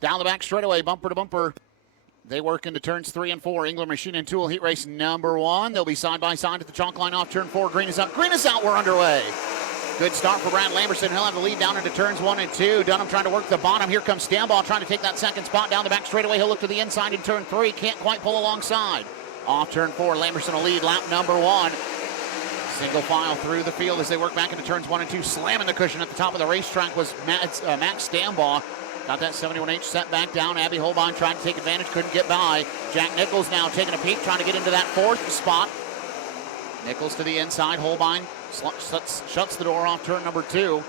Down the back straightaway, bumper to bumper. They work into turns 3 and 4. England Machine and Tool heat race number 1. They'll be side by side at the chalk line off turn 4. Green is up. Green is out. We're underway. Good start for Brad Lamberson. He'll have the lead down into turns 1 and 2. Dunham trying to work the bottom. Here comes Stambaugh trying to take that second spot down the back straightaway. He'll look to the inside in turn 3. Can't quite pull alongside. Off turn 4, Lamberson will lead lap number 1. Single file through the field as they work back into turns 1 and 2. Slamming the cushion at the top of the racetrack was Max Stambaugh. Got that 71H set back down. Abby Holbein trying to take advantage, couldn't get by. Jack Nichols now taking a peek, trying to get into that 4th spot. Nichols to the inside. Holbein shuts the door off turn number 2.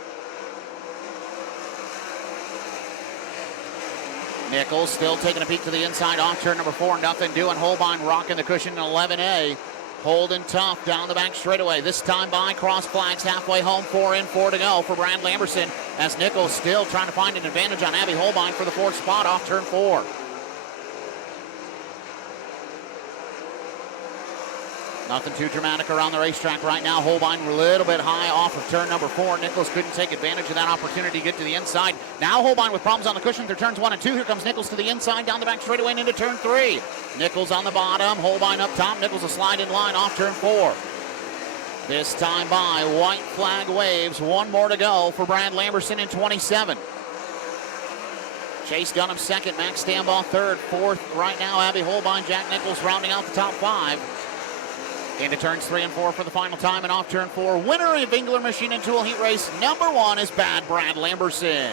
Nichols still taking a peek to the inside off turn number 4. Nothing doing. Holbein rocking the cushion in 11A. Holding tough down the back straightaway. This time by cross flags halfway home. 4 in, 4 to go for Brad Lamberson as Nichols still trying to find an advantage on Abby Holbein for the 4th spot off turn 4. Nothing too dramatic around the racetrack right now. Holbein a little bit high off of turn number 4. Nichols couldn't take advantage of that opportunity to get to the inside. Now Holbein with problems on the cushion through turns 1 and 2. Here comes Nichols to the inside, down the back straightaway and into turn 3. Nichols on the bottom, Holbein up top. Nichols a slide in line off turn 4. This time by, white flag waves. 1 more to go for Brad Lamberson in 27. Chase Dunham second, Max Stambaugh third, 4th right now Abby Holbein, Jack Nichols rounding out the top 5. Into turns 3 and 4 for the final time, and off turn 4, winner of England Machine and Tool heat race number 1 is Brad Lamberson.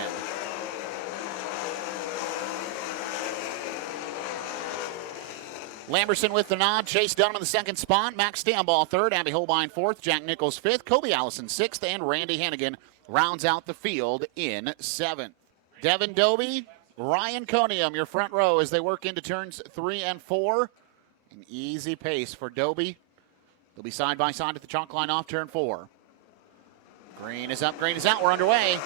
Lamberson with the nod. Chase Dunham in the 2nd spot. Max Stambaugh 3rd. Abby Holbein 4th. Jack Nichols 5th. Kobe Allison 6th. And Randy Hannigan rounds out the field in 7th. Devin Dobie, Ryan Conium, your front row as they work into turns 3 and 4. An easy pace for Dobie. They'll be side by side at the chalk line off turn 4. Green is up, green is out. We're underway.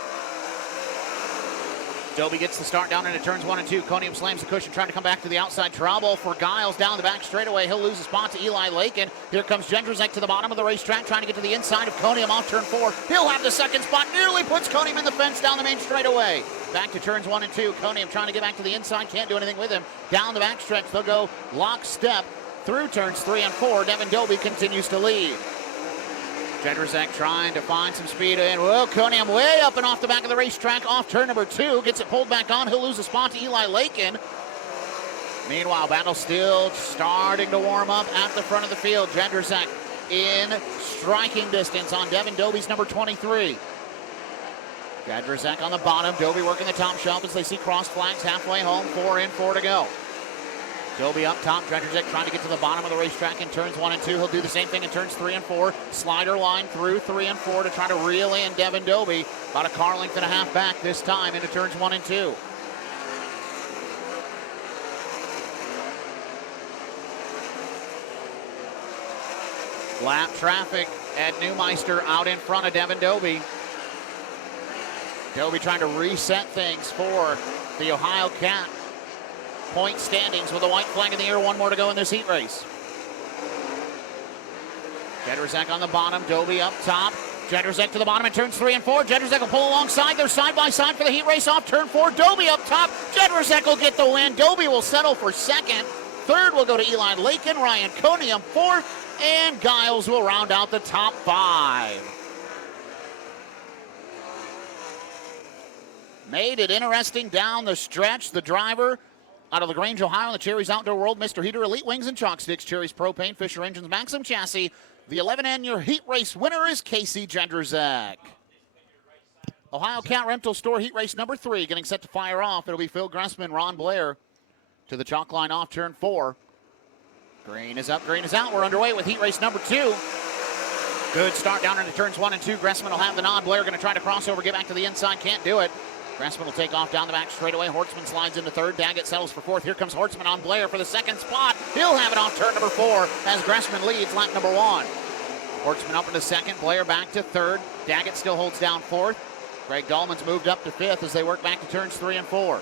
Dobie gets the start down into turns 1 and 2. Conium slams the cushion, trying to come back to the outside. Trouble for Giles down the back straightaway. He'll lose a spot to Eli Lakin. Here comes Jędrzejczyk to the bottom of the racetrack, trying to get to the inside of Conium off turn 4. He'll have the 2nd spot. Nearly puts Conium in the fence down the main straightaway. Back to turns 1 and 2. Conium trying to get back to the inside. Can't do anything with him. Down the back stretch, they'll go lockstep through turns 3 and 4. Devin Dobie continues to lead. Jędrzejczyk trying to find some speed in. Well, Conium way up and off the back of the racetrack off turn number 2. Gets it pulled back on. He'll lose a spot to Eli Lakin. Meanwhile, battle still starting to warm up at the front of the field. Jędrzejczyk in striking distance on Devin Dobie's number 23. Jędrzejczyk on the bottom. Dobie working the top shelf as they see cross flags halfway home. 4 in, 4 to go. Dobie up top, Jędrzejczyk trying to get to the bottom of the racetrack in turns 1 and 2. He'll do the same thing in turns 3 and 4. Slider line through 3 and 4 to try to reel in Devin Dobie. About a car length and a half back this time into turns 1 and 2. Lap traffic. Ed Neumeister out in front of Devin Dobie. Dobie trying to reset things for the OhioCAT point standings with a white flag in the air. 1 more to go in this heat race. Jędrzejczyk on the bottom, Dobie up top. Jędrzejczyk to the bottom in turns 3 and 4. Jędrzejczyk will pull alongside. They're side by side for the heat race off turn 4. Dobie up top. Jędrzejczyk will get the win. Dobie will settle for 2nd. 3rd will go to Eli Lakin. Ryan Conium 4th. And Giles will round out the top 5. Made it interesting down the stretch. The driver out of LaGrange, Ohio, the Cherries Outdoor World, Mr. Heater, Elite Wings and Chalk Sticks, Cherries Propane, Fisher Engines, Maxim Chassis. The 11N, your heat race winner is Casey Jędrzejczyk. OhioCAT Rental Store heat race number 3 getting set to fire off. It'll be Phil Gressman, Ron Blair to the chalk line off turn 4. Green is up, green is out. We're underway with heat race number 2. Good start down into turns 1 and 2. Gressman will have the nod. Blair going to try to cross over, get back to the inside. Can't do it. Gressman will take off down the back straightaway. Hortzman slides into 3rd. Daggett settles for 4th. Here comes Hortzman on Blair for the 2nd spot. He'll have it off turn number 4 as Gressman leads lap number 1. Hortzman up into 2nd. Blair back to 3rd. Daggett still holds down 4th. Greg Dahlman's moved up to 5th as they work back to turns 3 and 4.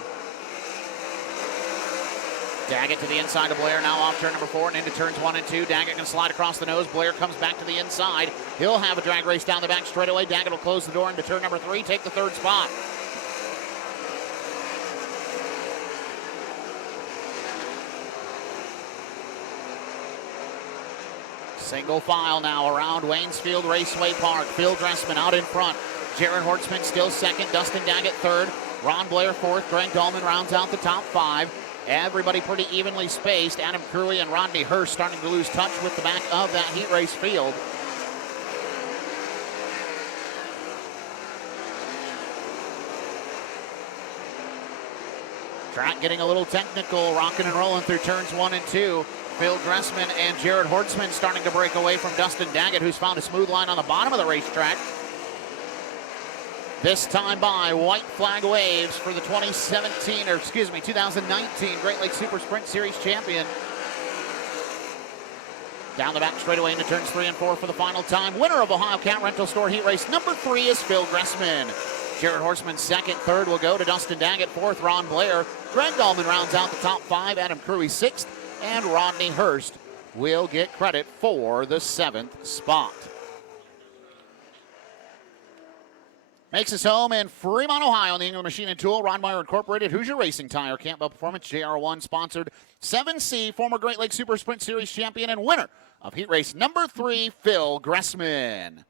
Daggett to the inside of Blair, now off turn number 4 and into turns 1 and 2. Daggett can slide across the nose. Blair comes back to the inside. He'll have a drag race down the back straightaway. Daggett will close the door into turn number 3, take the 3rd spot. Single file now around Waynesfield Raceway Park. Phil Dressman out in front. Jared Hortzman still second. Dustin Daggett third. Ron Blair fourth. Greg Dahlman rounds out the top five. Everybody pretty evenly spaced. Adam Cruey and Rodney Hurst starting to lose touch with the back of that heat race field. Track getting a little technical, rocking and rolling through turns 1 and 2. Phil Dressman and Jared Hortzman starting to break away from Dustin Daggett, who's found a smooth line on the bottom of the racetrack. This time by white flag waves for the 2019 Great Lakes Super Sprint Series champion. Down the back straightaway into turns 3 and 4 for the final time. Winner of OhioCAT Rental Store Heat Race number 3 is Phil Dressman. Jared Hortzman second, third will go to Dustin Daggett, fourth Ron Blair. Greg Dahlman rounds out the top 5, Adam Cruey sixth, and Rodney Hurst will get credit for the 7th spot. Makes us home in Fremont, Ohio, on the Ingram Machine and Tool, Ron Meyer Incorporated, Hoosier Racing Tire, Campbell Performance, JR1 sponsored 7C, former Great Lakes Super Sprint Series champion and winner of heat race number 3, Phil Dressman.